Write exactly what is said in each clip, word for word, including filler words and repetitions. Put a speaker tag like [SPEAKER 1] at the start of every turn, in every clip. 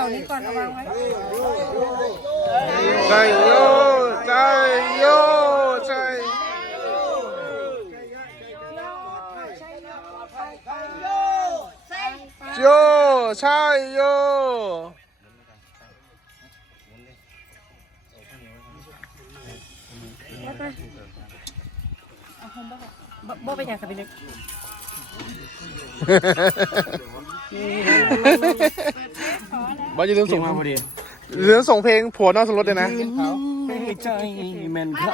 [SPEAKER 1] นี้ก่อนเอาวางไว้
[SPEAKER 2] ใจโยใจโยใจโยใช่โย
[SPEAKER 1] บ่เป็นอย่างกับเป็นเล็ก
[SPEAKER 2] บ้าจะลืมส่งมา
[SPEAKER 3] พอดี
[SPEAKER 2] ลืมส่งเพลงผัวนอกสรถเลยนะ
[SPEAKER 3] ไม่ใจแม่นเขา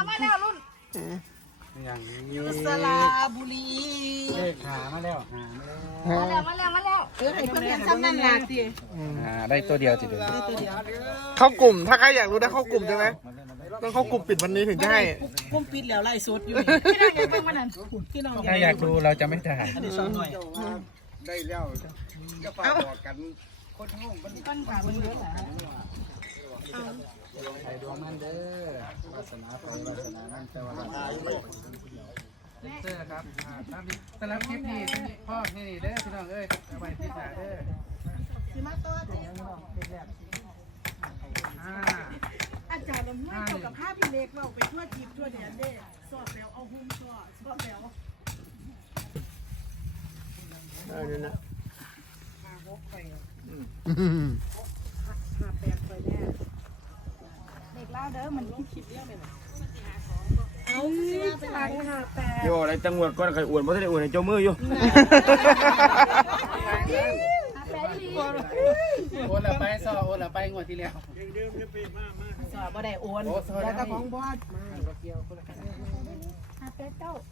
[SPEAKER 1] อยู่สระบุรี
[SPEAKER 3] ขามาแล้ว
[SPEAKER 1] มาแล้วมาแล้วมาแล้วเออให้เพื่อนซ้ำนั่นล่ะสิ
[SPEAKER 3] อ่าได้ตัวเดียวจิเดียว
[SPEAKER 2] เข้ากลุ่มถ้าใครอยากรู้ได้เข้ากลุ่มใช่ไหมต้องเข้ากลุ่มปิดวันนี้ถึงจะให้
[SPEAKER 4] พุ่มปิดแล้วไล่สดอยู่
[SPEAKER 1] พี่น้องยังเพิ่งมานั่น
[SPEAKER 4] พี่น้อง
[SPEAKER 3] ถ้าอยากดูเราจะไม่ถ่าย
[SPEAKER 4] อันนี้สองหน่อย
[SPEAKER 5] ได้แล้วจะฝากบอกกันคนห้องมัน
[SPEAKER 1] ก้อนขามันเยอะแหละ
[SPEAKER 3] ใส่ดวงมันเด้อวาสนาไปวาสนามันแต่ว่าเด้อครับอ่าตามนี้แต่ละคลิปนี่พ่อนี่เด้อพี่น้องเอ้ยเอาไว้ที่หน้าเด้อ
[SPEAKER 4] สิมาต่อเดี๋ยว
[SPEAKER 3] อ่า
[SPEAKER 4] อาจารย์ลำห้วยเกี่ยวกับภาพพี่เล็กเราไปทั่วทิพย์ทั่วแดนเด้สอบแล้วเอาหุ้มสอบสอบแล้ว
[SPEAKER 2] เออเนี่ยนะ
[SPEAKER 4] หาหกไปหาแปดไปแน่
[SPEAKER 1] เด็กเล่าเด้อมัน
[SPEAKER 4] คิดเรื่องเลยเอาสิว่าไปไหนหาแปด
[SPEAKER 5] โย่อะไรจังหวัดก้อนไข่อ้วนเพราะได้อ้วนในเจ้ามืออยู่
[SPEAKER 3] โอนละไปซอโอนละไปงวดที่แล้ว
[SPEAKER 4] สอบบ่ได้โอนแล้วก็ของบอส
[SPEAKER 1] อาเป็ดเจ้า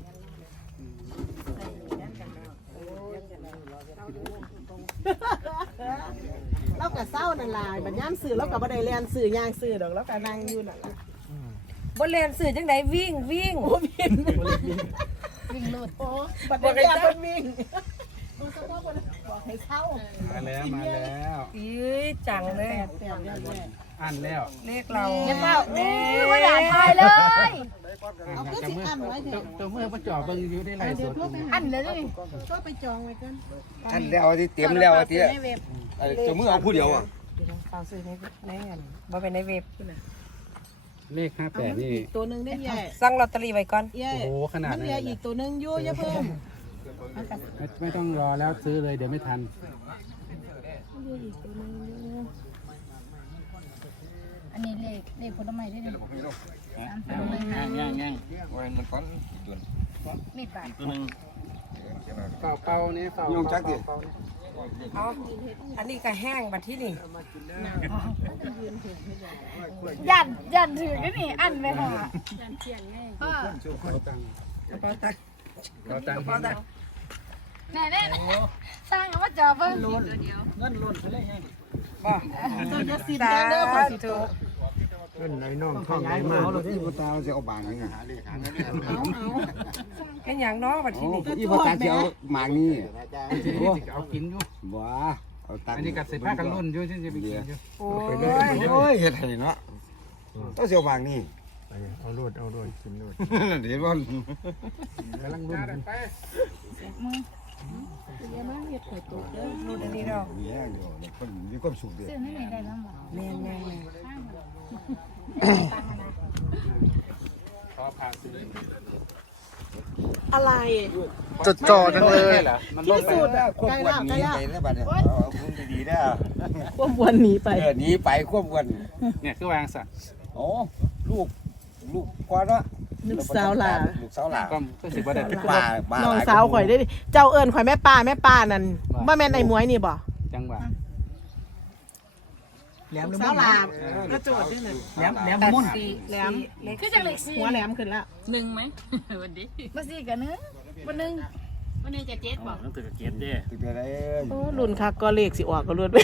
[SPEAKER 4] เราก็เศร้านั่นล่ะบัดย่ำสื่อเราก็บ่ได้เรียนสื่อย่างสื่อดอกเราก็นั่งอยู่นั่นล่ะ
[SPEAKER 1] บนเลนสื่อจังไหนวิ่งวิ่ง
[SPEAKER 4] โอ้วิ่ง
[SPEAKER 1] วิ่งลุด
[SPEAKER 4] โอ้บัดนี้เพิ่นวิ่งบอกให้เศร้า
[SPEAKER 3] มาแล้วมาแล้ว
[SPEAKER 1] อีจังเลย
[SPEAKER 4] แปดเรียบร้อย
[SPEAKER 3] อ่านแล้ว
[SPEAKER 1] เลขเรา
[SPEAKER 6] อย่าเฝ้านี่ว่าด่าทายเลย
[SPEAKER 4] เอาก็สิอันไว้เถอะ
[SPEAKER 3] ตัวเมื่อประจอบเบิ่งอยู่ได้ไรสด
[SPEAKER 6] อันเลยนี่
[SPEAKER 4] ก็ไปจองไว้กัน
[SPEAKER 5] อันแล้วที่เตรียมแล้วที่
[SPEAKER 4] ในเว็บ
[SPEAKER 5] เจ้ามือเอาผู้เดียวอ่ะ
[SPEAKER 1] เฝ้าซื้อในในอันบ่เป็นในเว็บ
[SPEAKER 3] เลขห้าแปดนี่
[SPEAKER 4] ตัวหนึ่งได้ใหญ่
[SPEAKER 1] สั่งลอตเตอรี่ไว้ก่อน
[SPEAKER 4] ใหญ่
[SPEAKER 3] โอ้โหขนาด
[SPEAKER 4] มัน
[SPEAKER 3] นั้น
[SPEAKER 4] เหลืออีกตัวหนึ่งอยู่อย่าเพิ่ม
[SPEAKER 3] ไม่ไม่ต้องรอแล้วซื้อเลยเดี๋ยวไม่ทัน
[SPEAKER 6] อันนี้เลขเลขผลไม้ได้เลย
[SPEAKER 5] ง่ายง่ายง่ายวันมันก้อนจุน
[SPEAKER 6] มีดบาท
[SPEAKER 5] ตัวนึง
[SPEAKER 3] เป่าเป่านี่เป่า
[SPEAKER 5] โยงจักดิ
[SPEAKER 1] เอาอันนี้ก็แห้งบัดที่นี่
[SPEAKER 6] ยันยันถือกันนี่อันไปค่ะพ่อ
[SPEAKER 1] กระเป๋าตังค์
[SPEAKER 3] เราตัง
[SPEAKER 1] กระเป๋าตังค์
[SPEAKER 6] แน่แน่สร้างเอามาจอเบิ้ง
[SPEAKER 1] บ่
[SPEAKER 4] ตัวจะสิบ
[SPEAKER 1] สา
[SPEAKER 4] เด้อขอสิ
[SPEAKER 1] ธุ
[SPEAKER 5] เงินไหนน้องท่องไหนมาที่พ่อตาจะเอาบางนี่ไง
[SPEAKER 4] เอาเอา
[SPEAKER 1] เป็นอย่างน้อบัดที่นี่
[SPEAKER 5] ที่พ่อตาจะเอาหมากนี่
[SPEAKER 3] เอากินอยู่
[SPEAKER 5] ว้าเอาตัง
[SPEAKER 3] อันนี้กัดใส่ผ้ากันรุ่นอยู่ที่จะไปกินอยู่
[SPEAKER 1] โอ้
[SPEAKER 5] ไป
[SPEAKER 1] ย
[SPEAKER 5] เลยโอ้ยเฮ็ดให้เนาะต้องเสียวบางนี่
[SPEAKER 2] เอารวดเอารวดกินรวด
[SPEAKER 5] เดี๋ยวว่า
[SPEAKER 3] กำลังรุ่น
[SPEAKER 4] เดี๋ยวมาเฮ็ดไข่ตุ๋นเด้อ
[SPEAKER 1] นู่นอันนี้ดอก
[SPEAKER 5] มีแห้งอยู่คนมีความสุขดี
[SPEAKER 6] ซื้อไม่มีได้แล้วหมด
[SPEAKER 1] แม่นแม่น
[SPEAKER 3] ขอผ่าซื้อ
[SPEAKER 4] อะไร
[SPEAKER 2] จดจ่อจังเลย
[SPEAKER 3] มัน
[SPEAKER 4] ที่สุดอะ
[SPEAKER 5] ควบ
[SPEAKER 4] ใกล้
[SPEAKER 5] วน
[SPEAKER 4] ละ
[SPEAKER 5] ห
[SPEAKER 4] ใก
[SPEAKER 5] นี
[SPEAKER 4] ล้ละ
[SPEAKER 5] ไปแล้วบัดเนี่ยเอาคุณดีๆเด้อ
[SPEAKER 4] ควบวนหนีไป
[SPEAKER 5] เออหนีไปควบวน
[SPEAKER 3] เนี่ยคือวางสัตว์
[SPEAKER 5] โอ้ลูกลูกกว่าเนาะ
[SPEAKER 4] ลูกสาวหล่า
[SPEAKER 5] ลูกสาวหล่า
[SPEAKER 3] ก็ก็สิบ่ได้
[SPEAKER 5] ป้าป้า
[SPEAKER 4] น้องสาวข่อยได้ดิเจ้าเอิญข่อยแม่ป้าแม่ป้านั่นบ่แม่นไอ้หมวยนี่บ่
[SPEAKER 3] จังหวะ
[SPEAKER 4] แหลมสาวหลากระโจดนี่น่ะแหลมแหลมมุ่นแหลม
[SPEAKER 6] คือจังเลขสี่
[SPEAKER 4] หัวแหลมขึ้นแล้ว
[SPEAKER 6] หนึ่งไหมวันดีมาสี่กันเนื้อวันหนึ่งวันนี้จะเจ็ดบอก
[SPEAKER 3] ต้องตื่นเกียรติเด้
[SPEAKER 5] ติดไปได้
[SPEAKER 4] โอ้รุ่นคักก็เลขสิออกก็รุ่นไป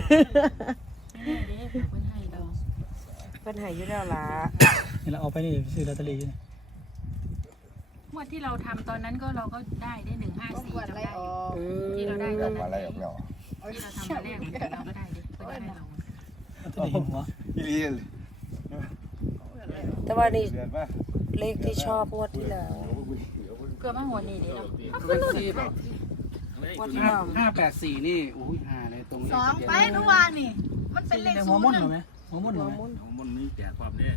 [SPEAKER 1] เพิ่นให้อยู่แล้วล่ะ
[SPEAKER 7] เราเอาไปนี่ซื้อลอตเตอรี่นี่
[SPEAKER 6] งวดที่เราทำตอนนั้นก็เราก็ได้ได้หนึ่งห้าสี่จำได้ที่เราได้
[SPEAKER 5] กลับมาอะไรออกแล้ว
[SPEAKER 6] ที่เราทำมาแรกเราก็ได้ดิเพื่อนให้เรา
[SPEAKER 7] ลอตเตอรี่หัว
[SPEAKER 5] อีลีน
[SPEAKER 1] แต่ว่านี่
[SPEAKER 5] เดือนป่ะ
[SPEAKER 1] เลขที่ชอบงวดที่แล้ว
[SPEAKER 6] เกือบมาหัวนี่ดิเนาะ
[SPEAKER 3] เป็นสี่บอก
[SPEAKER 1] งวดที่
[SPEAKER 3] ห้า
[SPEAKER 1] แล้ว
[SPEAKER 3] ห้าแปดสี่นี่อุ้ยหาเลยตรงนี้
[SPEAKER 1] สองไปเมื่อวานนี่มันเป็นเลข
[SPEAKER 7] หั
[SPEAKER 1] ศู
[SPEAKER 7] วน
[SPEAKER 1] ย์
[SPEAKER 7] มุ่น
[SPEAKER 1] หนึ่
[SPEAKER 7] เหรง อไหมหัวมุ่นเหรอไหม
[SPEAKER 5] ของมันมีแจกความเนี่ย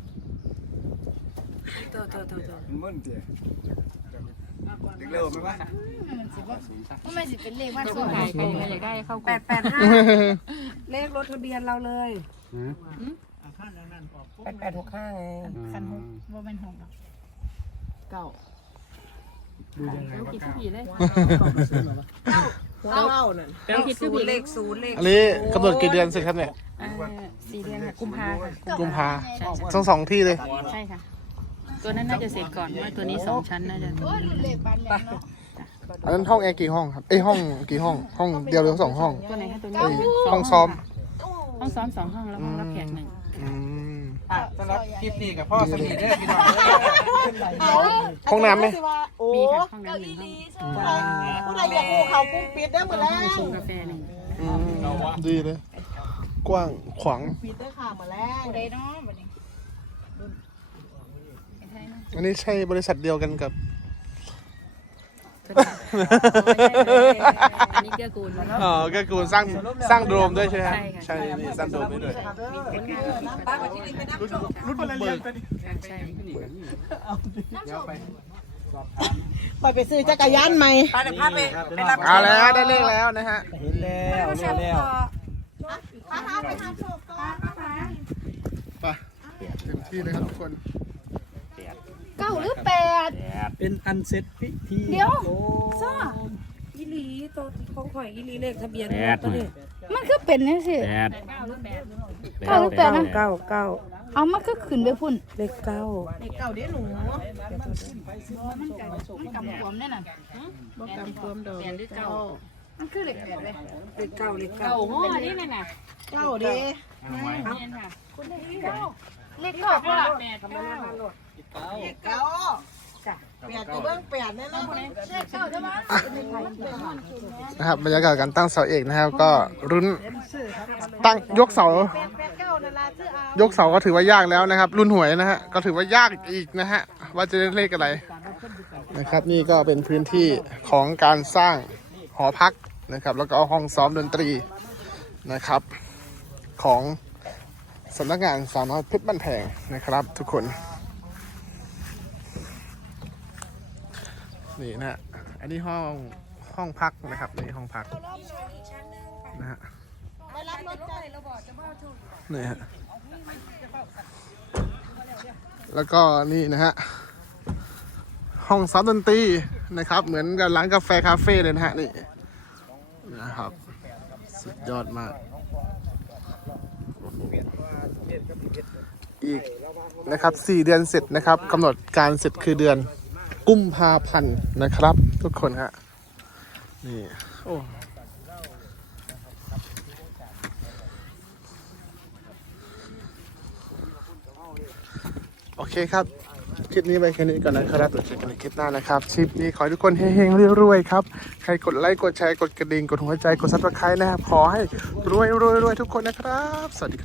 [SPEAKER 6] ตัวตัวตัวตัว
[SPEAKER 5] มันมึนเตี้ยดึกเร็วไหมวะ
[SPEAKER 1] มันสิว่ามันไม่สิเป็นเลขว่า
[SPEAKER 6] ใคร
[SPEAKER 1] ส่วน
[SPEAKER 6] ใครใครอยากได้เข้าก
[SPEAKER 8] แป
[SPEAKER 6] ลุ่ม
[SPEAKER 8] ดแปดห้าเลขรถทะเบียนเราเลยแปดแปดหกห้าไง
[SPEAKER 1] คันหกว่าเป็นหกหรอก
[SPEAKER 6] เก้า
[SPEAKER 3] ดูยังไง
[SPEAKER 6] เก้า
[SPEAKER 3] ว่า
[SPEAKER 6] คิด
[SPEAKER 3] เก้า
[SPEAKER 6] กี่เลย
[SPEAKER 8] เก้าเก้านั่น
[SPEAKER 6] เก้าคิด
[SPEAKER 8] ศู
[SPEAKER 6] กี่
[SPEAKER 8] นย์เล
[SPEAKER 6] เล
[SPEAKER 8] ขศูนย์เลข
[SPEAKER 2] อันนี้กำหนดกี่เดือนเสร็จครับเนี่ย
[SPEAKER 6] สี่เดือนค่ะกุมภาค่ะ
[SPEAKER 2] กุมภา
[SPEAKER 6] ใช่
[SPEAKER 2] ทั้งสองที่เลย
[SPEAKER 6] ใช่ค่ะ ตัวนั้นน่าจะเสร็จก่อนว่าตัวนี้สองชั้นน่าจะ
[SPEAKER 1] โอ้ยรุ่นเลขบานแล้วเนาะ
[SPEAKER 2] อันนั้นห้องแอร์กี่ห้องครับ เอ้ยห้องกี่ห้อง ห้องเดียวหรือสองห้อง
[SPEAKER 6] ตัวไหนคะตัวนี้
[SPEAKER 2] เอ้ยห้องซ้อม
[SPEAKER 6] ห้องซ้อมสองห้องแล้วห้องรับแขกหนึ่ง
[SPEAKER 2] อืม
[SPEAKER 3] อ่ะสำหรับคลิปนี้กับพ่อสมีเด้อพี่น้องเอ้ย
[SPEAKER 2] ห้องน้ำไหม
[SPEAKER 4] โอ้
[SPEAKER 6] มีค่ะห้องน้ำหนึ่งห้อง
[SPEAKER 4] ผู้ใดอยากกูเขากุ้งปิดได้หมดแล้ว
[SPEAKER 6] ชงกาแฟหนึ่ง
[SPEAKER 2] อืมดีเลย กว้างขวาง
[SPEAKER 4] ปิดได้ค่ะหมดแล้ว
[SPEAKER 1] ผู้ใดเนาะบัดนี้
[SPEAKER 2] อันนี้ใช่บริษัทเดียวกันกับ
[SPEAKER 6] อันนี้เกื้อกูล
[SPEAKER 2] อ๋อก็กูสร้างสร้างโดมด้วยใช่ไหม
[SPEAKER 6] ใช่ค่ะ
[SPEAKER 2] ใช่นี่สร้างโดมด้วย
[SPEAKER 6] เป็นงาน
[SPEAKER 8] ป้ากับที่นี่ไปนั่งชม
[SPEAKER 2] รุ่นเบิก
[SPEAKER 6] ใช่
[SPEAKER 3] เดี๋ยวไป
[SPEAKER 4] ไปไปซื้อจักรยานใหม่
[SPEAKER 8] ป้าเดี๋ยวพาไปไปรับ
[SPEAKER 2] เอาแล้วได้เลขแล้วนะฮะ
[SPEAKER 7] เห็นแล้วเห็นแล้ว
[SPEAKER 4] ป้าพาไปหาโชคก่อนป้าพา
[SPEAKER 2] ไปเต็มที่เลยครับทุกคน
[SPEAKER 1] เก้าหรือแปด
[SPEAKER 7] เป็นอันเสร็จพิธี
[SPEAKER 1] เดี๋ยว
[SPEAKER 7] ซ่า
[SPEAKER 8] อีหลีตัวของข่อยอีหลีเลขทะเบียนตัวนี้
[SPEAKER 1] มันคือเป็นจังซี่
[SPEAKER 6] เก้าหรือแปด
[SPEAKER 1] เก้าหรือแปดนะ
[SPEAKER 8] เก้าเก้า
[SPEAKER 1] เอามันคือขึ้นไปพุ่น
[SPEAKER 8] เลขเก้า
[SPEAKER 4] เด็กเก่าเด้หนู
[SPEAKER 1] มันกำมันกำขวมได้น่ะ
[SPEAKER 6] บ่กำความดอกแปดหรือเก้า
[SPEAKER 1] มันคือเลขแปดเลย
[SPEAKER 8] เลขเก้าเลข
[SPEAKER 6] เก้า
[SPEAKER 8] เก้า
[SPEAKER 6] ห่อนี่น่ะน่ะ
[SPEAKER 4] เก้าเด้
[SPEAKER 6] เนี่ยค่ะ
[SPEAKER 1] เลขเก้าเปล่า
[SPEAKER 6] แปดเก้า
[SPEAKER 4] เด็กเก่าแปดตัวเบื้องแปดแน่นอน
[SPEAKER 1] เลขเก้าใช่ไหม
[SPEAKER 2] นะครับบรรยากาศการตั้งเสาเอกนะครับ ก็รุ้นตั้งยกเสา
[SPEAKER 4] แปดแปดเก้านั่นล่ะชื่อเอา
[SPEAKER 2] ยกเสาก็ถือว่ายากแล้วนะครับ รุ่นหวยนะฮะก็ถือว่ายากอีกนะฮะว่าจะได้เลขอะไรนะครับ นี่ก็เป็นพื้นที่ของการสร้างหอพักนะครับ แล้วก็เอาห้องซ้อมดนตรีนะครับ ของสำนักงานสาวน้อยเพชรบ้านแพงนะครับ ทุกคนนี่นะฮะอันนี้ห้องห้องพักนะครับนี่ห้องพักนะฮะนี่ฮะแล้วก็นี่นะฮะห้องซ้อมดนตรีนะครับ เหมือนกับร้านกาแฟคาเฟ่เลยนะฮะนี่นะครับสุดยอดมากอีกนะครับสี่เดือนเสร็จนะครับกำหนดการเสร็จคือเดือนกุมภาพันธ์นะครับ ทุกคนฮะนี่โอ้โอเคครับคลิปนี้ไปแค่นี้ก่อนนะครับเดี๋ยวเจอกันในคลิปหน้านะครับคลิปนี้ขอให้ทุกคนเฮงๆรวยๆครับใครกดไลค์กดแชร์กดกระดิ่งกดหัวใจกดซับสไครต์นะครับขอให้รวยๆๆทุกคนนะครับสวัสดีครับ